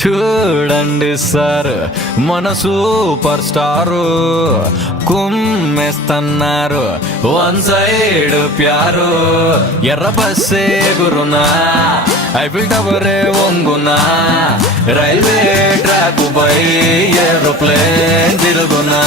చూడండి సార్ మన super star కుమ్మేస్తున్నారు వన్ సైడ్ ప్యారు ఎర్ర బస్సే గురునా ఐఫిల్ టవరే వంగునా రైల్వే ట్రాక్ పై ఏరోప్లేన్ తిరుగునా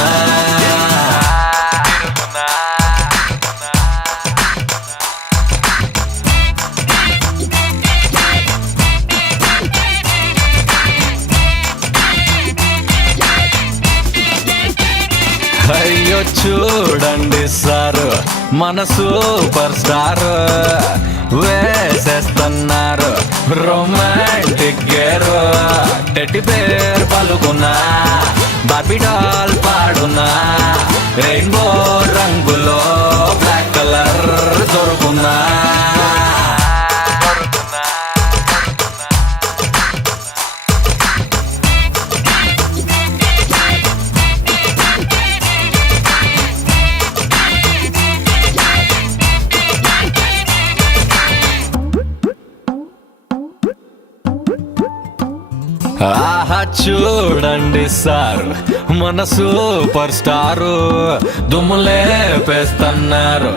అయ్యో చూడండి సార్ మన సూపర్ స్టార్ వేసేస్తున్నారు రొమాంటిక్ గేరు టెడ్డి బేర్ పలుకున్నా బార్బీ డాల్ పాడునా రెయిన్బో రంగులో బ్లాక్ కలర్ దొరుకున్నా ఆహా చూడండి సార్ మన సూపర్ స్టారు దుమ్ములే పేస్తున్నారు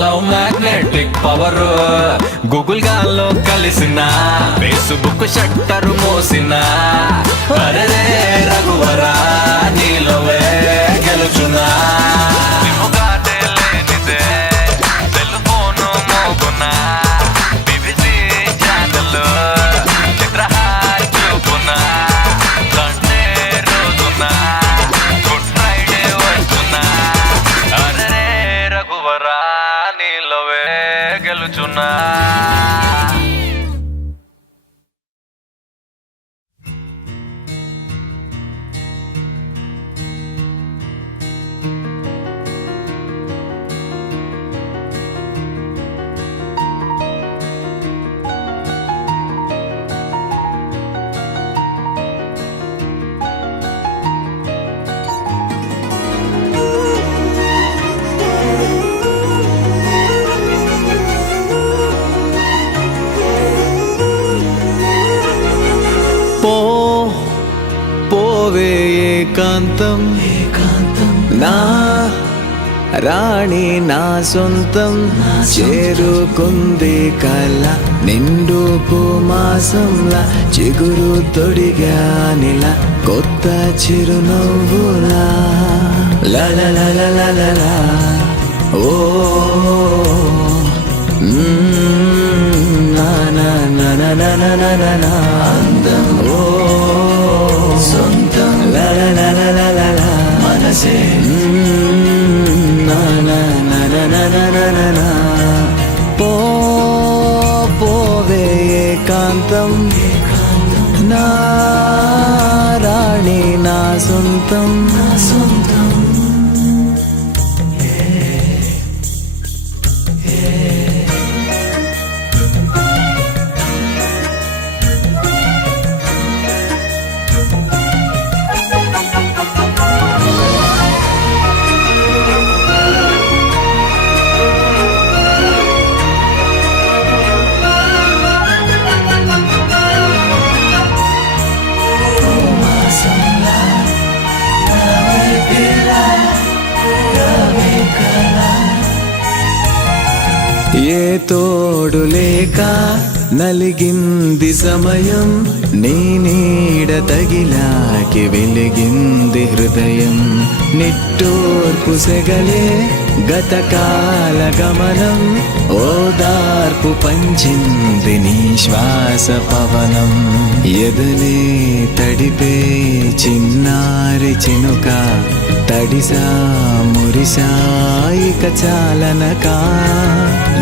లవ్ మ్యాగ్నెటిక్ పవర్ గూగుల్ గాల్లో కలిసిన ఫేస్బుక్ షట్టర్ మోసిన అరే రఘువరా నీలోవే గెలుచునా గెలుచున్నా పోవే ఏకాంతం నా రాణి నా సొంతం చేరుకుంది కల నిండు మాసంలా చిగురు తొడిగానిలా కొత్త చిరునవ్వులా లలలలలలలా ఓ నా నా నా నా నా నా నా అందం ఓ సొంతం లలలలలలా మనసే నా నా నా నా నా నా నా పోవే ఏకాంతం నా రాణి నా సొంతం ఏ తోడు లేక నలిగింది సమయం నీ నీడ తగిలాకి వెలిగింది హృదయం నిట్టూర్పు సెగలే గతకాల గమనం ఓదార్పు పంచింది నీ శ్వాస పవనం ఎదలే తడిపే చిన్నారి చినుక తడిసా మురిసా ఇక చాలనక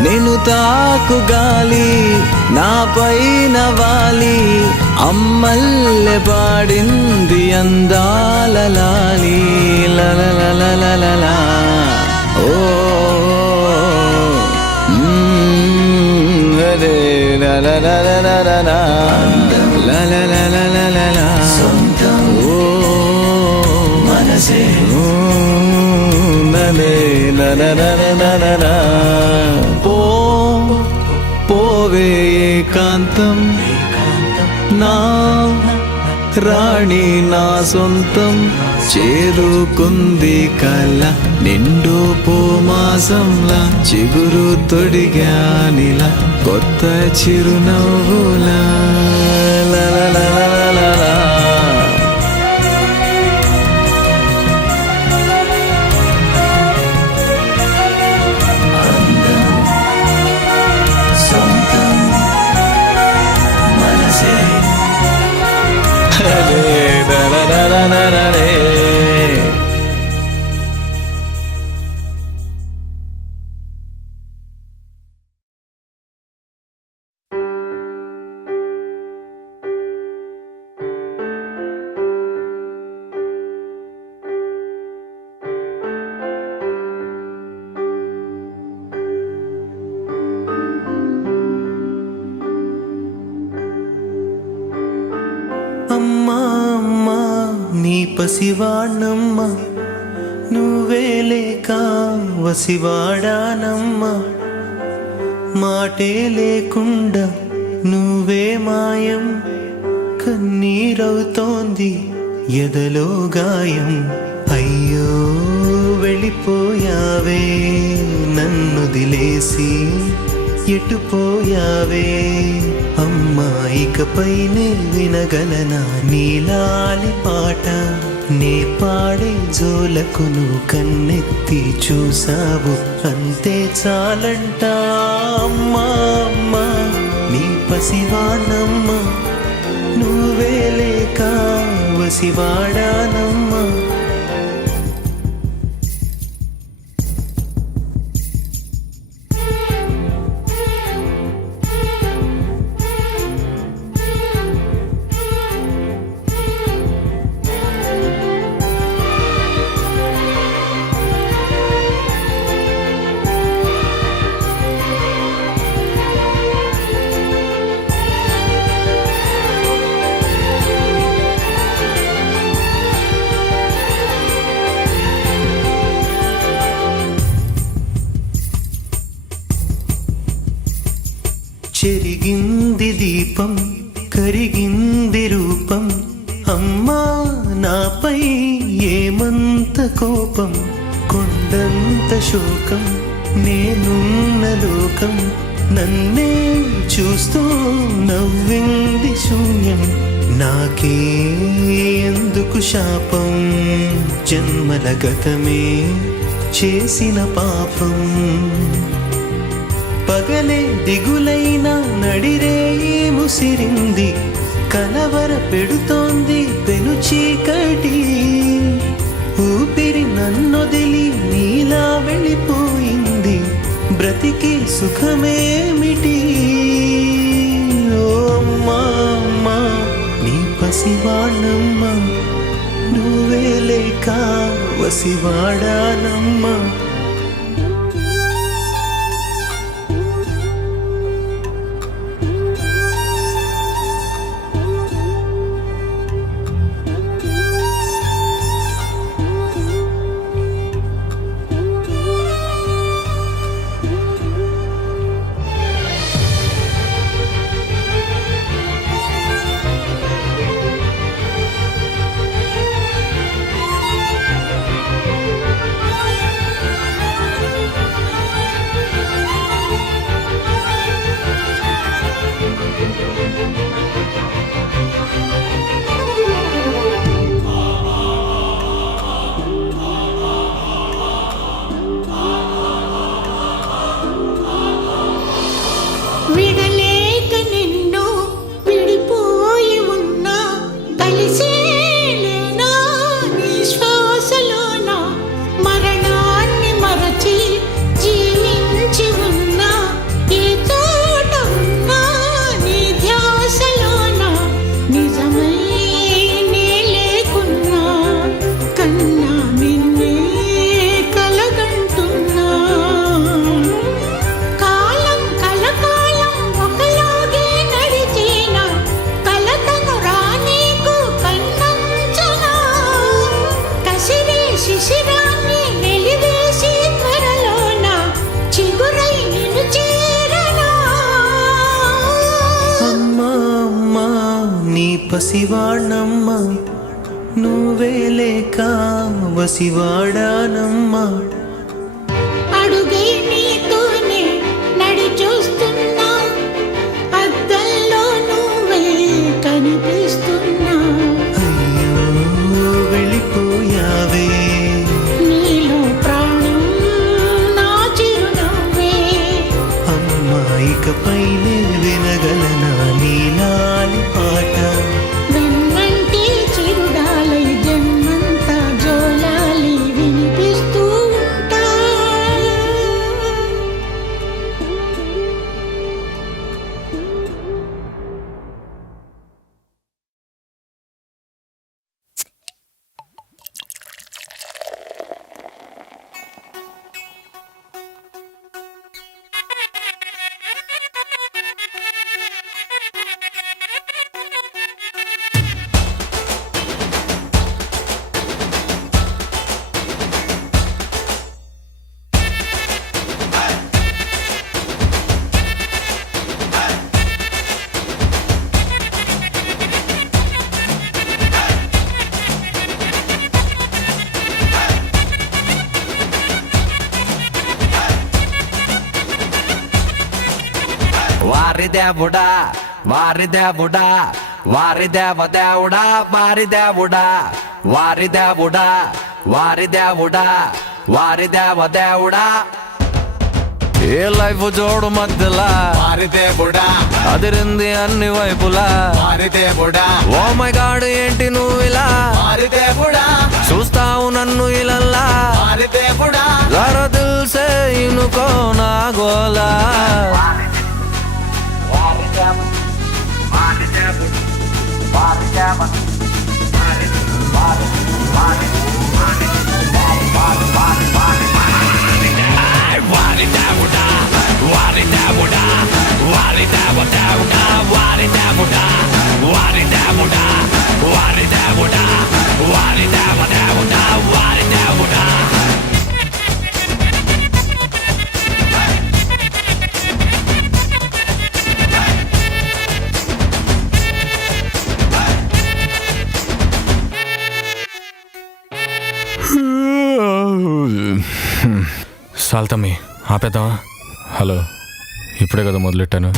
నేను తాకు గాలి నా పైన వాలి అమ్మల్లె పాడింది అందాల లాలి లలలలలలా ఓ అరే లలలలలలా లలలలలలా ఓ మనసే నలే లలలలలలా పోవే ఏకాంతం నా రాణి నా సొంతం చేరుకుంది కల నిండు పోమాసంలా చిగురు తొడిగానిలా కొత్త చిరునవ్వులా లలలలలలలా. అమ్మా అమ్మా నీ పసివాణమ్మ నువ్వే లేక వసివాడానమ్మా మాటే లేకుండా నువ్వే మాయం కన్నీరవుతోంది ఎదలో గాయం అయ్యో వెళ్ళిపోయావే నన్నుదిలేసి ఎటుపోయావే అమ్మా ఇకపైనే వినగలనా నీలాలి పాట నే పాడే జోలకు నువ్వు కన్నెత్తి చూసావు అంతే చాలంట అమ్మా అమ్మా నీ పసివాణమ్మ నువ్వే లేక వసివాడానమ్మా చెరిగింది దీపం కరిగింది రూపం అమ్మా నాపై ఏమంత కోపం కొండంత శోకం నేనున్న లోకం నన్నే చూస్తూ నవ్వింది శూన్యం నాకే ఎందుకు శాపం జన్మల గతమే చేసిన పాపం పగలే దిగులైన నడిరే ముసిరింది కలవర పెడుతోంది పెను చీకటి ఊపిరి నన్నొదిలి నీలా వెళ్ళిపోయింది బ్రతికి సుఖమేమిటి ఓ అమ్మా అమ్మా నీ పసివాణమ్మ నువ్వే లేక వసివాడానమ్మా పసివాణ్ణమ్మా నువ్వే లేక వసివాడానమ్మా. అడుగే నీతోనే నడి చూస్తున్నా, అద్దంలో నువ్వే కనిపిస్తున్నా. అయ్యో వెళ్ళిపోయావే, నీలో ప్రాణం నా చిరునవ్వే. అమ్మాయికపైనే వినగలనా నీలాలి పాట. వెన్నంటి చిరుడాలై జన్మంతా జోలాలి వినిపిస్తూ ఉంటా. వారి దేవుడా వారి దేవుడా వారి దేవుడా వారి దేవుడా వారి దేవుడా వారి దేవుడా వారి దేవుడా ఏ లైఫ్ జోడు మధ్యలా వారి దేవుడా అదిరింది అన్ని వైపులా. వారి దేవుడా ఓ మై గాడ్ ఏంటి నువ్వు ఇలా వారి దేవుడా చూస్తావు నన్ను ఇలల్లా. వారి దేవుడా జరా దిల్ సే ఇనుకో నా గోలా. సాల్తమ్మి ఆపేద్దామా? హలో, ఇప్పుడే కదా మొదలెట్టాను.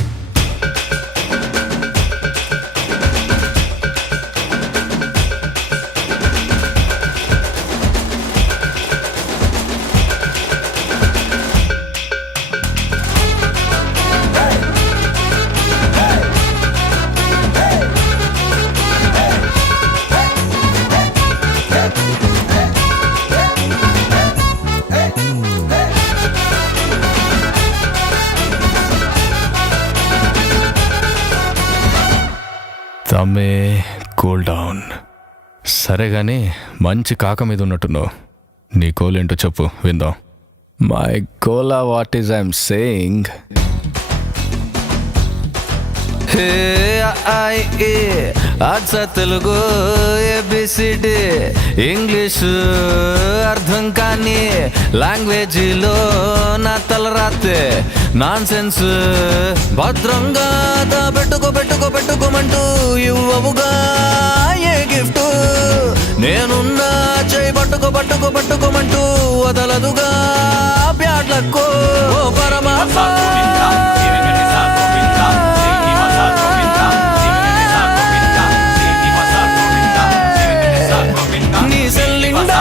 తమ్మే కూల్ డౌన్. సరే కానీ మంచి కాక మీద ఉన్నట్టున్నావు. నీ కోల్ ఏంటో చెప్పు విందాం. మై కోలా వాట్ ఈజ్ ఐఎమ్ సేయింగ్. అచ్చ తెలుగు ఏబిసిడి ఇంగ్లీషు అర్థం కానీ లాంగ్వేజీలో నా తలరాతే నాన్ సెన్స్. భద్రంగా పెట్టుకోమంటూ ఇవ్వవుగా ఏ గిఫ్ట్. నేనున్నా చేయి పట్టుకోమంటూ వదలదుగా బ్యాడ్లకు. ఓ పరమాత్మ నీ సెల్లిండా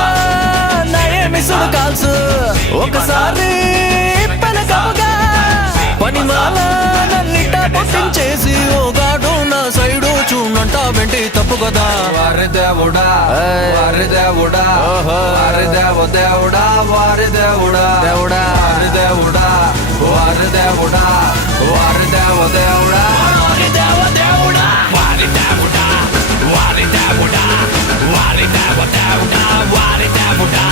మిసులు కాల్సు ఒకసారి పెనకముగా పనిమాల నన్నిట పొట్టించేసి ఓగాడు నా సైడు చూడంట వెంటి తప్పు కదా. వారి దేవుడా వారి దేవుడా వారి దేవుడా వారి దేవుడా దేవుడా వారి దేవుడా వారి దేవుడా వారి దేవుడా వారి దేవుడా వారి దేవుడా వారి దేవుడా వారి దేవుడా వారి దేవుడా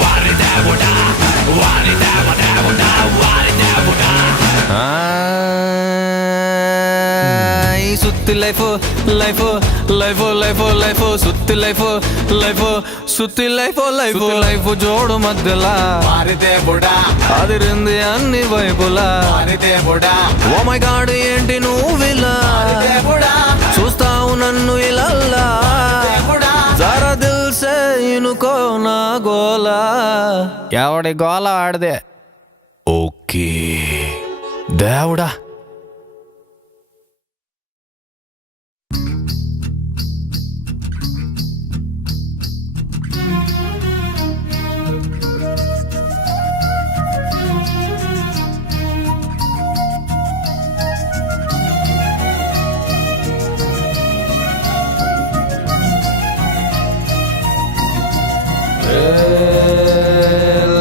వారి దేవుడా వారి దేవుడా వారి దేవుడా. ఈ సుత్తిలే life life life life life సుత్తి లైఫ్ లైఫ్ సుత్తి లైఫ్ లైఫ్ లైఫ్ జోడు మధ్యలా మారితే బుడా అదిరింది అన్ని వైపులా మారితే బుడా ఓ మై గాడ్ ఏంటి నువ్విలా మారితే బుడా చూస్తావు నన్ను ఇలా బుడా జరా దిల్ సే ఇనుకో నా గోలా ఎవడి గోల ఆడదే ఓకే దేవుడా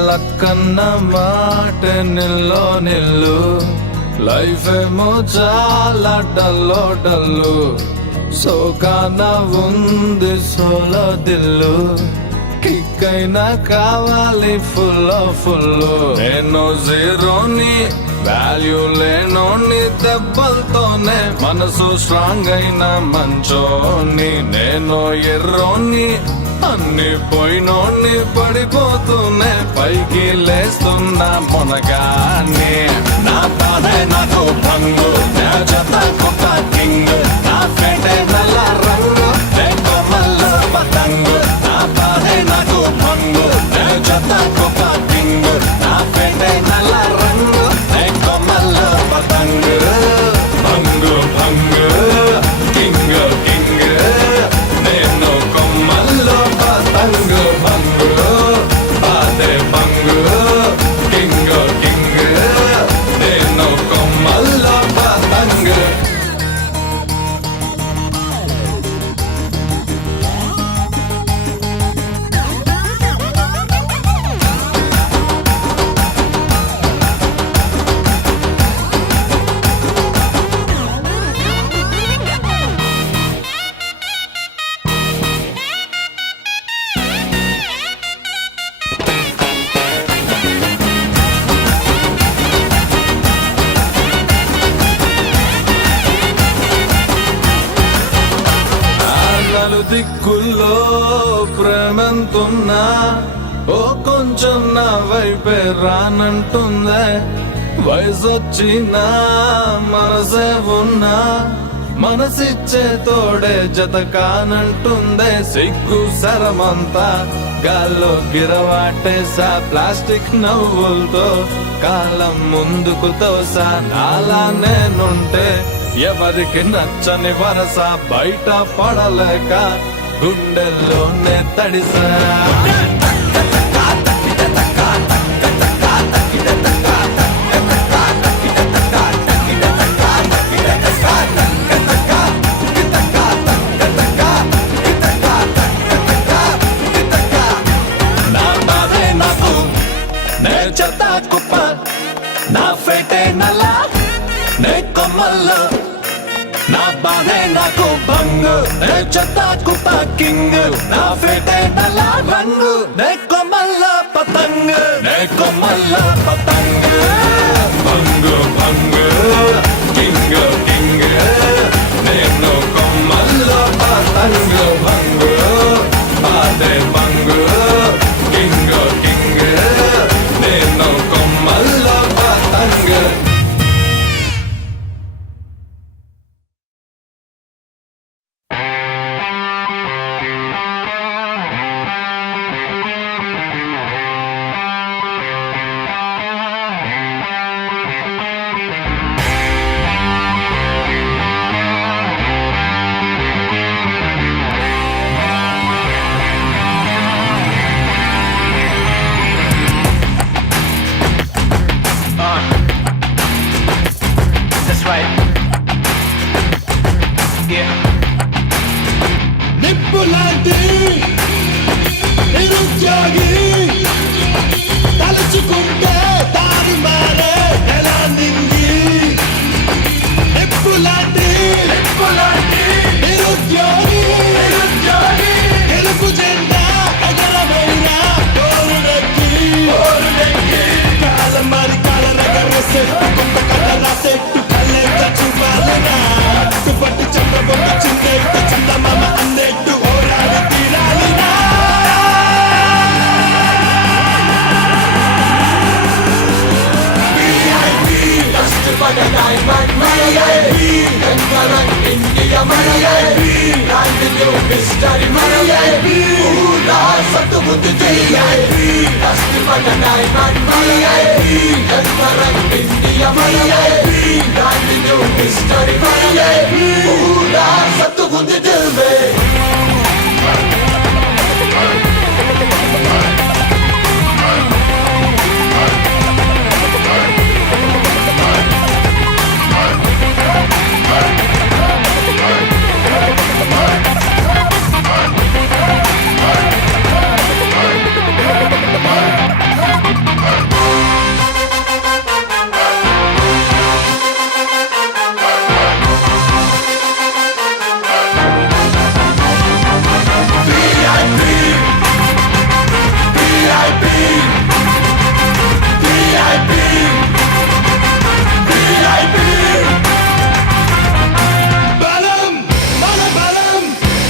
లక్కన్న మాట నిల్లో నిల్లు లైఫ్ ఏమో చాలా డల్లో డల్లు సోకాన ఉంది సోలో దిల్లు కిక్ అయినా కావాలి ఫుల్ ఫుల్ నేను జీరోని వాల్యూ లేనోని దెబ్బలతోనే మనసు స్ట్రాంగ్ అయిన మంచోని నేను ఎర్రోని అన్ని పోయినోన్ని పడిపోతూనే పైకి లేస్తున్నా మునగాన్ని నా బాధే నాకు భంగు నా జత కొత్త కింగ్ నా ఫేటే నల్ల రంగు కొమ్మల్లో పతంగు నా బాధే నాకు భంగు నా జత కొత్త కింగ్ నా ఫేటే నల్ల రంగు కొమ్మల్లో పతంగు భంగు భంగు కింగ్ కింగ్ నేను కొమ్మల్లో పతంగు భంగు బాధే భంగు కింగ్ కింగ్ నేను కొమ్మల్లో పతంగు దిక్కుల్లో ప్రేమంతున్నా ఓ కొంచెం నా వైపే రానంటుందే వయసొచ్చినా మనసే ఉన్నా మనసిచ్చే తోడే జత కానంటుందే సిగ్గు సరమంతా గాల్లో గిరవాటేసా ప్లాస్టిక్ నవ్వులతో కాలం ముందుకు తోసా నాలా నేనుంటే ఎవరికి నచ్చని వరస బయట పడలేక గుండెల్లోనే తడిసా నా బాధే నాకు నే చెత్త కుప్ప నా ఫేటే నల్ల నే కొమ్మల్లో నా బాధే నాకు భంగు నే చెత్త కుప్ప కింగ్ నా ఫేటే నల్ల రంగు నే కొమ్మల్ల పతంగ్ నే కొమ్మల్ల పతంగ్ భంగు భంగు కింగ్ కింగ్ నేను కొమ్మల్ల పతంగ్ భంగు బాధే భంగు కింగ్ కింగ్ నేను కొమ్మల్ల పతంగ్ That's right. Yeah. నిప్పులాంటి నిరుద్యోగి తలుచుకుంటే దారి మారే ఎలా నింగి నిప్పులాంటి నిరుద్యోగి తెలుగు జెండా ఎగరవైన గోరుడెక్కి కాలం మరి కాల రగరేసే కొంత కథ రాసే కళ్ళెంత చూపాలనా పట్టి చంద్రబొట్ట బలం మన బలం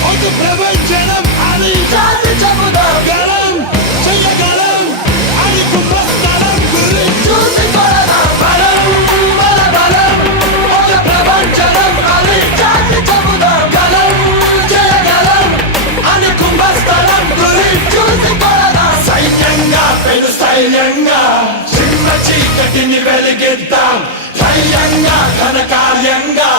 ఒక ప్రపంచనం అని గలం చెయ్యగలం అని కుంభస్థలం గురించి బలం మన బలం ఒక ప్రపంచనం అని గలం చెయ్యగలం అని కుంభస్థలం గురించి సైన్యంగా పెను స్థైర్యంగా సింహ చీకటిని వెలిగిద్దాం ధైర్యంగా ఘనకార్యంగా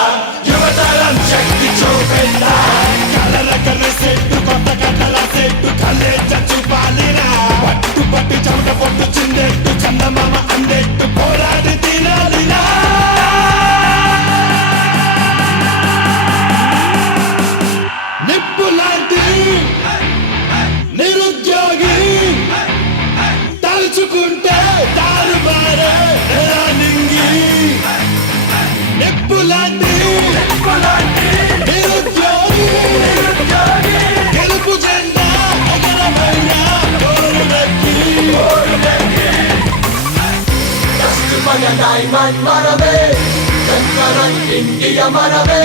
యువతరం శక్తి చూపిద్దాం కలల కల సెట్టు కొత్త కథల సెట్టు కలేజ చూపాలిరా పట్టు పట్టు చెమట పొట్టు చిందెట్టు చందమామ అందెట్టు పోరాడి తినాలిరా నిప్పు లాంటి నిరుద్యోగి తలుచుకుంటే తారుమారే నింగి నిప్పులాంటి నిరుద్యోగి గెలుపు జెండా ఎగరవైన గోరులెక్కి మనమే చక్కరం ఇండియా మనమే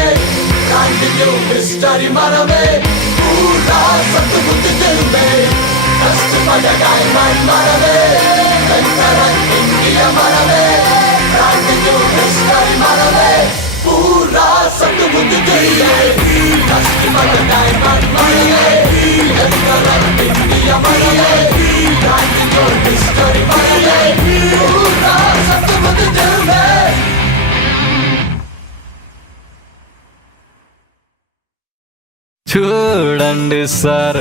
హిస్టరీ మనమే పూరా సత్తుబుద్ధి తెలుమే కష్టపడ డైమండ్ మనమే చక్కరం ఇండియా మనమే హిస్టరీ మనమే పూరా సత్తుబుద్ధి తెలుమే కష్టపడ డైమండ్ మనమే చక్కరం ఇండియా మనమే హిస్టరీ మనమే పూరా సత్తుబుద్ధి తెలుమే చూడండి సార్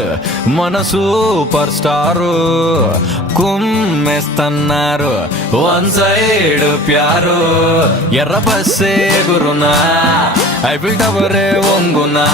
మన సూపర్ స్టారు కుమ్మేస్తున్నారు వన్ సైడ్ ప్యారు ఎర్ర బస్సే గురునా ఐఫిల్ టవరే వంగునా